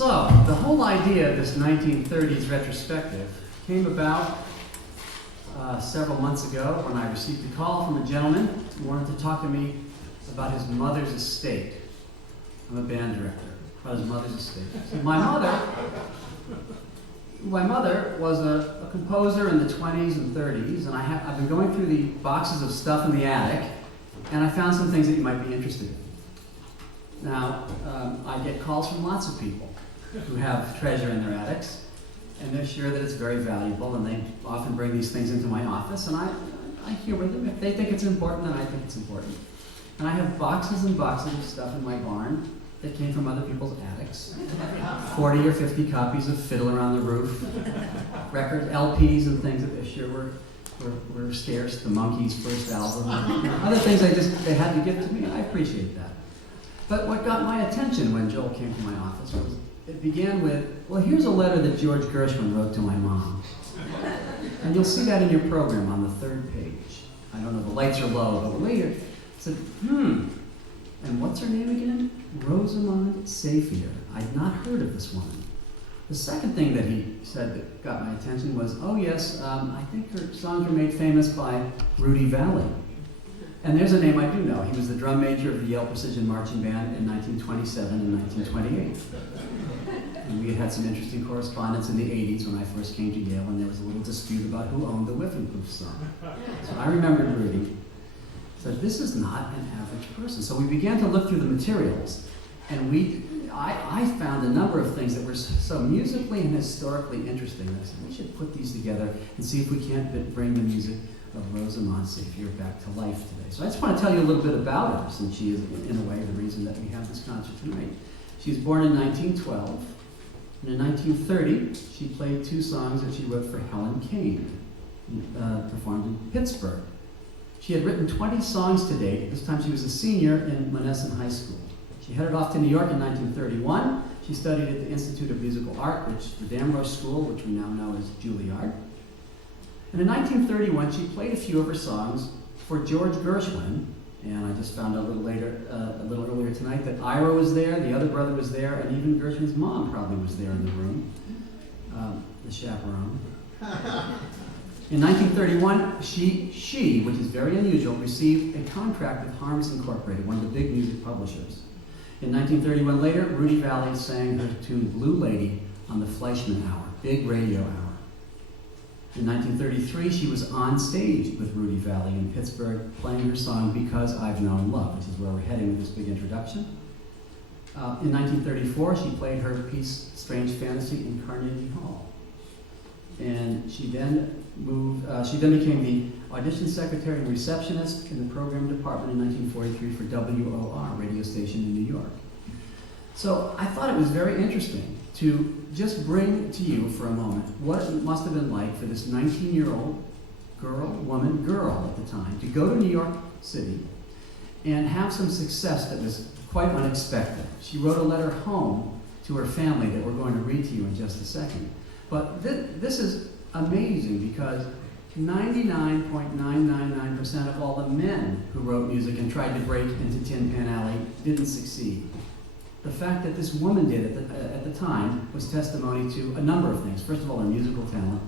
So, the whole idea of this 1930s retrospective came about several months ago when I received a call from a gentleman who wanted to talk to me about his mother's estate. I'm a band director, about his mother's estate. So my mother was a composer in the 20s and 30s, and I've been going through the boxes of stuff in the attic, and I found some things that you might be interested in. Now, I get calls from lots of people who have treasure in their attics, and they're sure that it's very valuable, and they often bring these things into my office, and I humor them. If they think it's important, then I think it's important. And I have boxes and boxes of stuff in my barn that came from other people's attics. 40 or 50 copies of Fiddler on the Roof, record LPs and things that they're sure were scarce, the Monkees' first album, other things they had to give to me, and I appreciate that. But what got my attention when Joel came to my office was, it began with, well, here's a letter that George Gershwin wrote to my mom. And you'll see that in your program on the third page. I don't know, the lights are low, but later, it said, and what's her name again? Rosamonde Safier. I'd not heard of this woman. The second thing that he said that got my attention was, oh yes, I think her songs were made famous by Rudy Vallée. And there's a name I do know. He was the drum major of the Yale Precision Marching Band in 1927 and 1928. And we had some interesting correspondence in the 80s when I first came to Yale, and there was a little dispute about who owned the Whiff and Proof song. So I remembered Rudy. Said, this is not an average person. So we began to look through the materials, and I found a number of things that were so musically and historically interesting. I said, we should put these together and see if we can't bring the music of Rosamonde Safier back to life today. So I just want to tell you a little bit about her, since she is, in a way, the reason that we have this concert tonight. She was born in 1912, and in 1930, she played two songs that she wrote for Helen Kane, performed in Pittsburgh. She had written 20 songs to date. At this time, she was a senior in Monessen High School. She headed off to New York in 1931. She studied at the Institute of Musical Art, the Damrosch School, which we now know as Juilliard. And in 1931, she played a few of her songs for George Gershwin, and I just found out a little earlier tonight, that Ira was there, the other brother was there, and even Gershwin's mom probably was there in the room, the chaperone. In 1931, she, which is very unusual, received a contract with Harms Incorporated, one of the big music publishers. In 1931 later, Rudy Vallée sang her tune Blue Lady on the Fleischman Hour, big radio hour. In 1933, she was on stage with Rudy Vallée in Pittsburgh, playing her song Because I've Known Love, which is where we're heading with this big introduction. In 1934, she played her piece Strange Fantasy in Carnegie Hall. And she then became the audition secretary and receptionist in the program department in 1943 for WOR, radio station in New York. So I thought it was very interesting to just bring to you for a moment what it must have been like for this 19-year-old girl at the time, to go to New York City and have some success that was quite unexpected. She wrote a letter home to her family that we're going to read to you in just a second. But this is amazing because 99.999% of all the men who wrote music and tried to break into Tin Pan Alley didn't succeed. The fact that this woman did at the time was testimony to a number of things. First of all, her musical talent,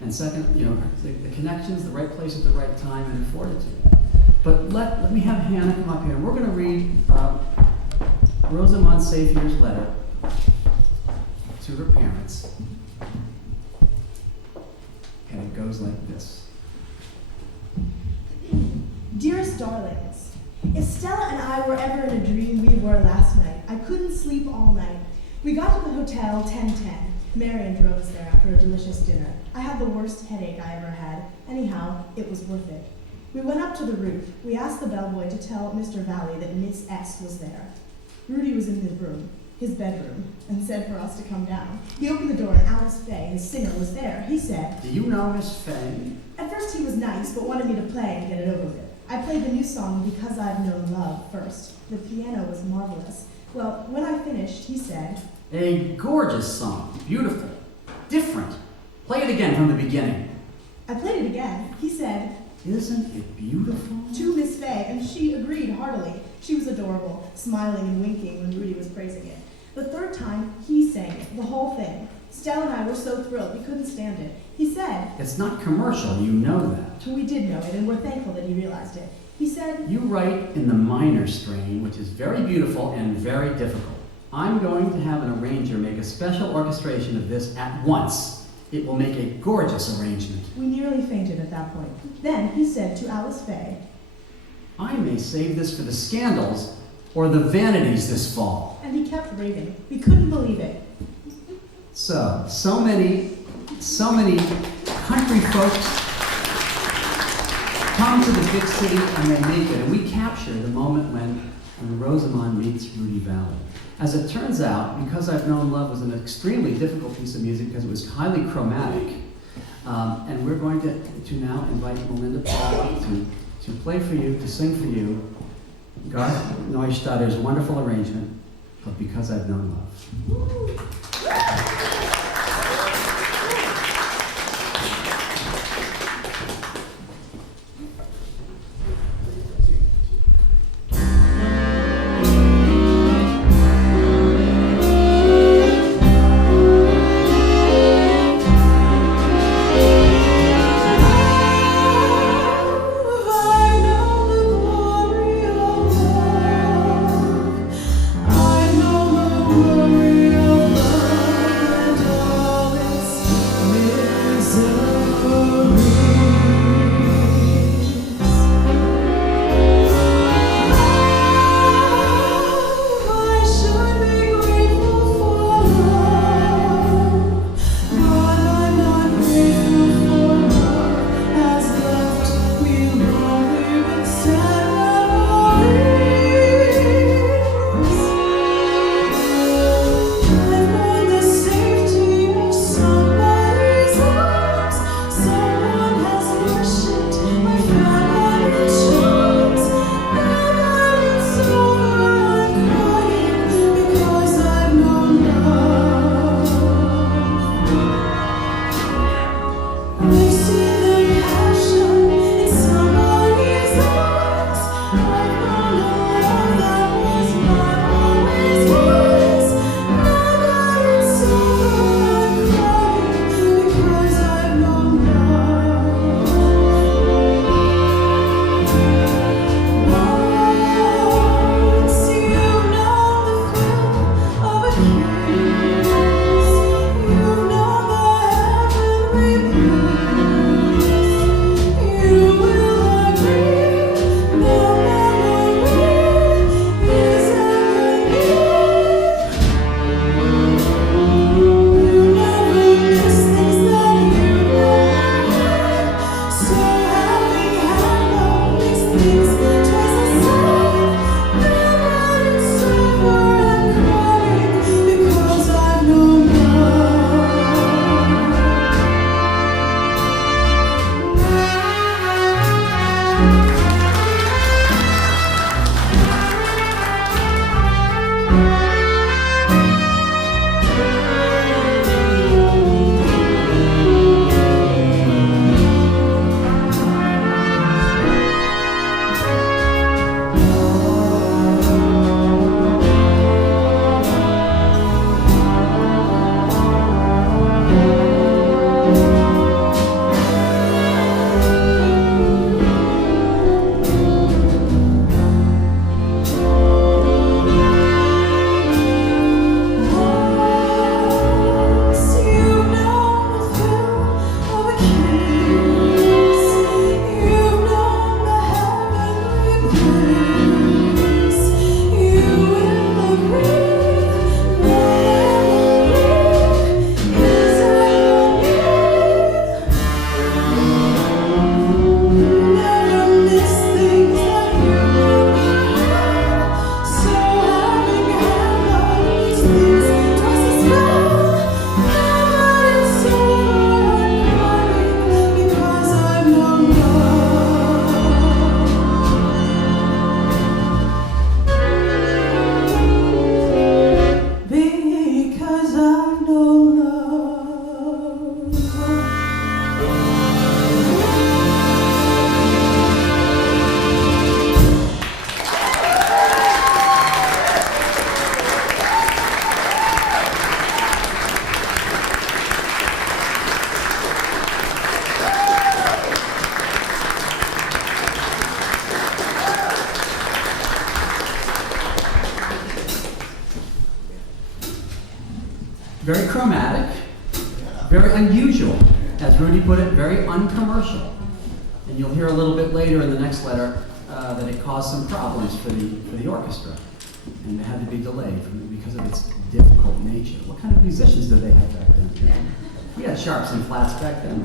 and second, the connections, the right place at the right time, and fortitude. But let me have Hannah come up here, and we're going to read Rosamonde Safier's letter to her parents. And it goes like this. Dearest darlings, if Stella and I were ever in a dream we were last night, I couldn't sleep all night. We got to the hotel 10:10. Marion drove us there after a delicious dinner. I had the worst headache I ever had. Anyhow, it was worth it. We went up to the roof. We asked the bellboy to tell Mr. Vallée that Miss S was there. Rudy was in his room, his bedroom, and said for us to come down. He opened the door and Alice Faye, his singer, was there. He said, "Do you know Miss Faye?" At first he was nice, but wanted me to play and get it over with. I played the new song, Because I've Known Love, first. The piano was marvelous. Well, when I finished, he said, "A gorgeous song, beautiful, different. Play it again from the beginning." I played it again. He said, "Isn't it beautiful?" To Miss Faye, and she agreed heartily. She was adorable, smiling and winking when Rudy was praising it. The third time, he sang the whole thing. Estelle and I were so thrilled, we couldn't stand it. He said, It's not commercial, you know that. we did know it, and we're thankful that he realized it. He said, You write in the minor strain, which is very beautiful and very difficult. I'm going to have an arranger make a special orchestration of this at once. It will make a gorgeous arrangement. we nearly fainted at that point. Then he said to Alice Faye, I may save this for the scandals or the vanities this fall. and he kept raving. We couldn't believe it. So many country folks come to the big city and they make it. And we capture the moment when Rosamonde meets Rudy Vallée. As it turns out, Because I've Known Love was an extremely difficult piece of music because it was highly chromatic. And we're going to now invite Melinda Paul to play for you, to sing for you, Garth Neustadter's wonderful arrangement of Because I've Known Love. very chromatic, very unusual, as Rudy put it, very uncommercial. And you'll hear a little bit later in the next letter that it caused some problems for the orchestra, and it had to be delayed because of its difficult nature. What kind of musicians did they have back then? We had sharps and flats back then.